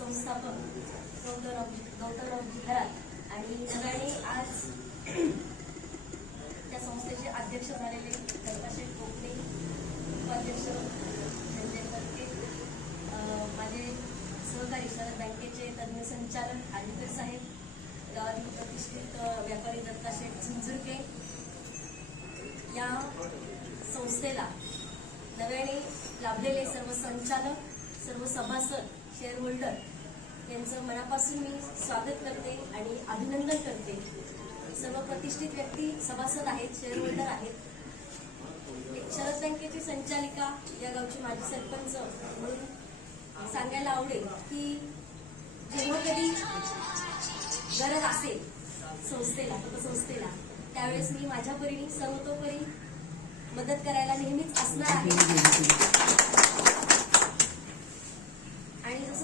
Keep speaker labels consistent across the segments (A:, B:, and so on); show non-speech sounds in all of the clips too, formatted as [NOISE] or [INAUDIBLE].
A: संस्थापक गौतमराव गौतमरावजी आणि नव्याने आज त्या संस्थेचे अध्यक्ष झालेले दत्ताशेठ कोकणे उपाध्यक्ष म्हणजे संजय फडके माझे सहकारी शरद बँकेचे तज्ज्ञ संचालक आदिकर साहेब गावातील प्रतिष्ठित व्यापारी दत्ताशेठ झुंझुरके या संस्थेला नव्याने लाभलेले सर्व संचालक सर्व सभासद शेअर होल्डर यांचं मनापासून मी स्वागत करते आणि अभिनंदन करते. सर्व प्रतिष्ठित व्यक्ती सभासद आहेत शेअर होल्डर आहेत. शरद बँकेची संचालिका या गावची माजी सरपंच म्हणून सांगायला आवडेल की जेव्हा कधी गरज असेल संस्थेला संस्थेला त्यावेळेस मी माझ्या परीने सर्वतोपरी मदत करायला नेहमीच असणार आहे.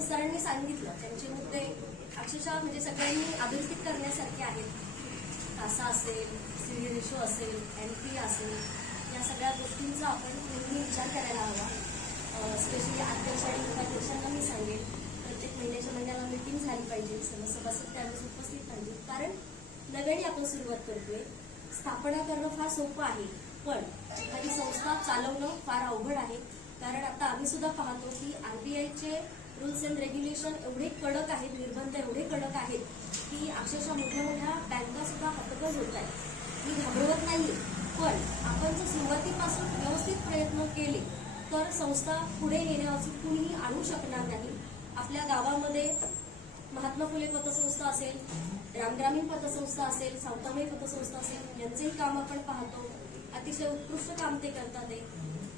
A: सरांनी सांगितलं. त्यांचे मुद्दे अक्षरशः म्हणजे सगळ्यांनी अधोरेखित करण्यासारखे आहेत. तासा असेल सीडी रेशो असेल एम पी असेल या सगळ्या गोष्टींचा आपण नेहमी विचार करायला हवा. स्पेशली अध्यक्ष आणि उपाध्यक्षांना मी सांगेन. प्रत्येक महिन्याच्या महिन्याला मीटिंग झाली पाहिजे. सर्व सभासद त्यावेळेस उपस्थित पाहिजे कारण नव्याने आपण सुरुवात करतोय. स्थापना करणं फार सोपं आहे. पण एखादी संस्था चालवणं फार अवघड आहे. कारण आता आम्ही सुद्धा पाहतो की आरबीआयचे रूल्स अँड रेग्युलेशन एवढे कडक आहेत निर्बंध एवढे कडक आहेत की अक्षरशः मोठ्या मोठ्या बँका सुद्धा हतगत होत आहेत. मी घाबरवत नाही पण आपण जर सुरुवातीपासून व्यवस्थित प्रयत्न केले तर संस्था पुढे येण्यापासून कुणीही आणू शकणार नाही. आपल्या गावामध्ये महात्मा फुले पतसंस्था असेल रामग्रामीण पतसंस्था असेल सावतामय पतसंस्था असेल यांचेही काम आपण पाहतो. अतिशय उत्कृष्ट काम ते करतात आहे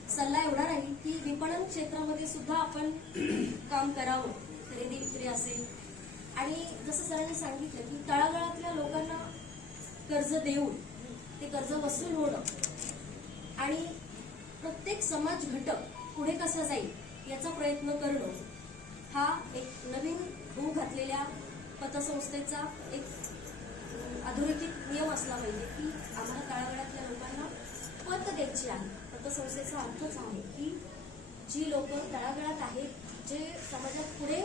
A: सल्ला एवढा राहील की विपणन क्षेत्रामध्ये सुद्धा आपण [CLEARS THROAT] काम करावं खरेदी विक्री असेल. आणि जसं सरांनी सांगितलं की तळागाळातल्या लोकांना कर्ज देऊन ते कर्ज वसूल होणं आणि प्रत्येक समाज घटक पुढे कसा जाईल याचा प्रयत्न करणं हा एक नवीन होऊ घातलेल्या पतसंस्थेचा एक अधोरेखित नियम असला पाहिजे की आम्हाला तळागाळातल्या लोकांना पत द्यायची आहे. पतसंस्थेचा अर्थच आहे की जी लोक तळागळात आहेत जे समाजात पुढे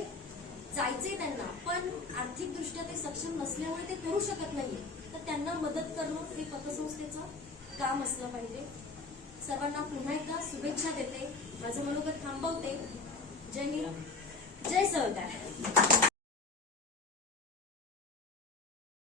A: जायचे त्यांना पण आर्थिकदृष्ट्या ते सक्षम नसल्यामुळे ते करू शकत नाहीये. तर त्यांना मदत करणं हे पतसंस्थेचं काम असलं पाहिजे. सर्वांना पुन्हा एकदा शुभेच्छा देते. माझं मनोगत थांबवते. जय हिंद. जय सहकार.